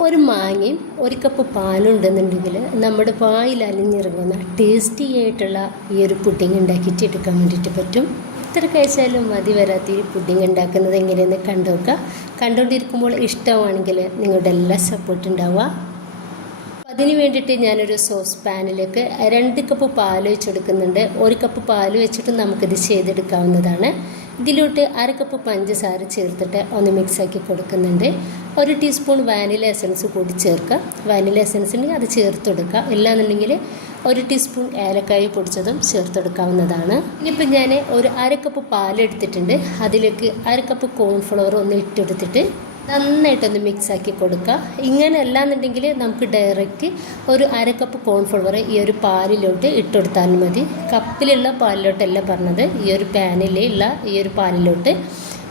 ഒരു മാങ്ങയും ഒരു കപ്പ് പാലും ഉണ്ടെന്നുണ്ടെങ്കിൽ നമ്മുടെ വായിൽ അലിഞ്ഞിറങ്ങുന്ന ടേസ്റ്റി ആയിട്ടുള്ള ഈ ഒരു പുഡിങ് ഉണ്ടാക്കിയിട്ട് എടുക്കാൻ വേണ്ടിയിട്ട് പറ്റും. എത്ര കഴിച്ചാലും മതി വരാത്ത ഈ പുഡിങ് ഉണ്ടാക്കുന്നത് എങ്ങനെയെന്ന് കണ്ടുനോക്കുക. കണ്ടുകൊണ്ടിരിക്കുമ്പോൾ ഇഷ്ടമാണെങ്കിൽ നിങ്ങളുടെ എല്ലാ സപ്പോർട്ട് ഉണ്ടാവുക. അതിന് വേണ്ടിയിട്ട് ഞാനൊരു സോസ് പാനിലേക്ക് 2 കപ്പ് പാൽ വെച്ചെടുക്കുന്നുണ്ട്. 1 കപ്പ് പാൽ വെച്ചിട്ട് നമുക്കിത് ചെയ്തെടുക്കാവുന്നതാണ്. ഇതിലോട്ട് 1/2 കപ്പ് പഞ്ചസാര ചേർത്തിട്ട് ഒന്ന് മിക്സാക്കി കൊടുക്കുന്നുണ്ട്. 1 ടീസ്പൂൺ വാനില എസൻസ് കൂടി ചേർക്കുക. വാനില എസൻസ് ഉണ്ടെങ്കിൽ അത് ചേർത്തെടുക്കുക. ഇല്ലാന്നുണ്ടെങ്കിൽ 1 ടീസ്പൂൺ ഏലക്കായ പൊടിച്ചതും ചേർത്തെടുക്കാവുന്നതാണ്. ഇനിയിപ്പോൾ ഞാൻ ഒരു 1/2 കപ്പ് പാലെടുത്തിട്ടുണ്ട്. അതിലേക്ക് 1/2 കപ്പ് കോൺഫ്ലവർ ഒന്ന് ഇട്ടെടുത്തിട്ട് നന്നായിട്ടൊന്ന് മിക്സാക്കി കൊടുക്കുക. ഇങ്ങനെ അല്ലാന്നുണ്ടെങ്കിൽ നമുക്ക് ഡയറക്റ്റ് ഒരു 1/2 കപ്പ് കോൺഫ്ലവർ ഈ ഒരു പാലിലോട്ട് ഇട്ടെടുത്താലും മതി. കപ്പിലുള്ള പാലിലോട്ടല്ല പറഞ്ഞത്, ഈ ഒരു പാനിലുള്ള ഈ ഒരു പാലിലോട്ട്.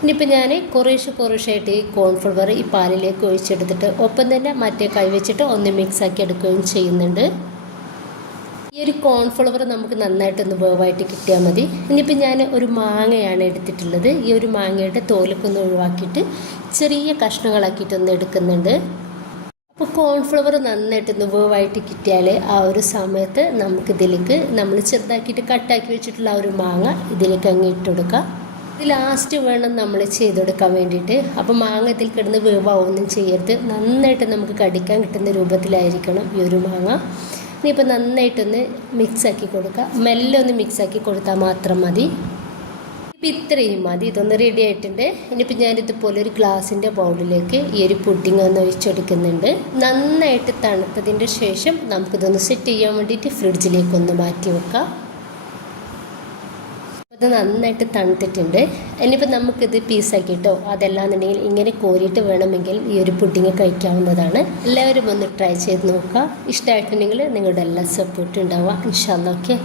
ഇനിയിപ്പോൾ ഞാൻ കുറേശ്ശായിട്ട് ഈ കോൺഫ്ലവർ ഈ പാലിലേക്ക് ഒഴിച്ചെടുത്തിട്ട് ഒപ്പം തന്നെ മറ്റേ കൈ വെച്ചിട്ട് ഒന്ന് മിക്സാക്കി എടുക്കുകയും ചെയ്യുന്നുണ്ട്. ഈ ഒരു കോൺഫ്ലവർ നമുക്ക് നന്നായിട്ടൊന്ന് വേവായിട്ട് കിട്ടിയാൽ മതി. ഇനിയിപ്പോൾ ഞാൻ ഒരു മാങ്ങയാണ് എടുത്തിട്ടുള്ളത്. ഈ ഒരു മാങ്ങയുടെ തോലൊക്കെ ഒന്ന് ഒഴിവാക്കിയിട്ട് ചെറിയ കഷ്ണങ്ങളാക്കിയിട്ടൊന്ന് എടുക്കുന്നുണ്ട്. അപ്പോൾ കോൺഫ്ലവർ നന്നായിട്ടൊന്ന് വേവായിട്ട് കിട്ടിയാൽ ആ ഒരു സമയത്ത് നമുക്കിതിലേക്ക് നമ്മൾ ചെറുതാക്കിയിട്ട് കട്ടാക്കി വെച്ചിട്ടുള്ള ആ ഒരു മാങ്ങ ഇതിലേക്ക് അങ്ങ് ഇട്ട് കൊടുക്കുക. ഇത് ലാസ്റ്റ് വേണം നമ്മൾ ചെയ്തെടുക്കാൻ വേണ്ടിയിട്ട്. അപ്പോൾ മാങ്ങ ഇതിൽ കിടന്ന് വേവാവൊന്നും ചെയ്യരുത്. നന്നായിട്ട് നമുക്ക് കടിക്കാൻ കിട്ടുന്ന രൂപത്തിലായിരിക്കണം ഈ ഒരു മാങ്ങ. ഇനിയിപ്പോൾ നന്നായിട്ടൊന്ന് മിക്സാക്കി കൊടുക്കുക. മെല്ലെ ഒന്ന് മിക്സാക്കി കൊടുത്താൽ മാത്രം മതി. ഇപ്പോൾ ഇത്രയും മതി. ഇതൊന്ന് റെഡി ആയിട്ടുണ്ട്. ഇനിയിപ്പോൾ ഞാനിതുപോലെ ഒരു ഗ്ലാസിൻ്റെ ബൗളിലേക്ക് ഈ ഒരു പുഡിങ് ഒന്ന് ഒഴിച്ചെടുക്കുന്നുണ്ട്. നന്നായിട്ട് തണുത്തതിൻ്റെ ശേഷം നമുക്കിതൊന്ന് സെറ്റ് ചെയ്യാൻ വേണ്ടിയിട്ട് ഫ്രിഡ്ജിലേക്കൊന്ന് മാറ്റി വെക്കാം. അത് നന്നായിട്ട് തണുത്തിട്ടുണ്ട്. ഇനിയിപ്പോൾ നമുക്കിത് പീസാക്കിയിട്ടോ അതല്ലാന്നുണ്ടെങ്കിൽ ഇങ്ങനെ കോരിയിട്ട് വേണമെങ്കിൽ ഈ ഒരു പുഡിങ് കഴിക്കാവുന്നതാണ്. എല്ലാവരും ഒന്ന് ട്രൈ ചെയ്ത് നോക്കുക. ഇഷ്ടമായിട്ടുണ്ടെങ്കിൽ നിങ്ങളുടെ എല്ലാ സപ്പോർട്ടും ഉണ്ടാവുക. ഇൻഷാ അല്ലാഹ്. ഓക്കെ.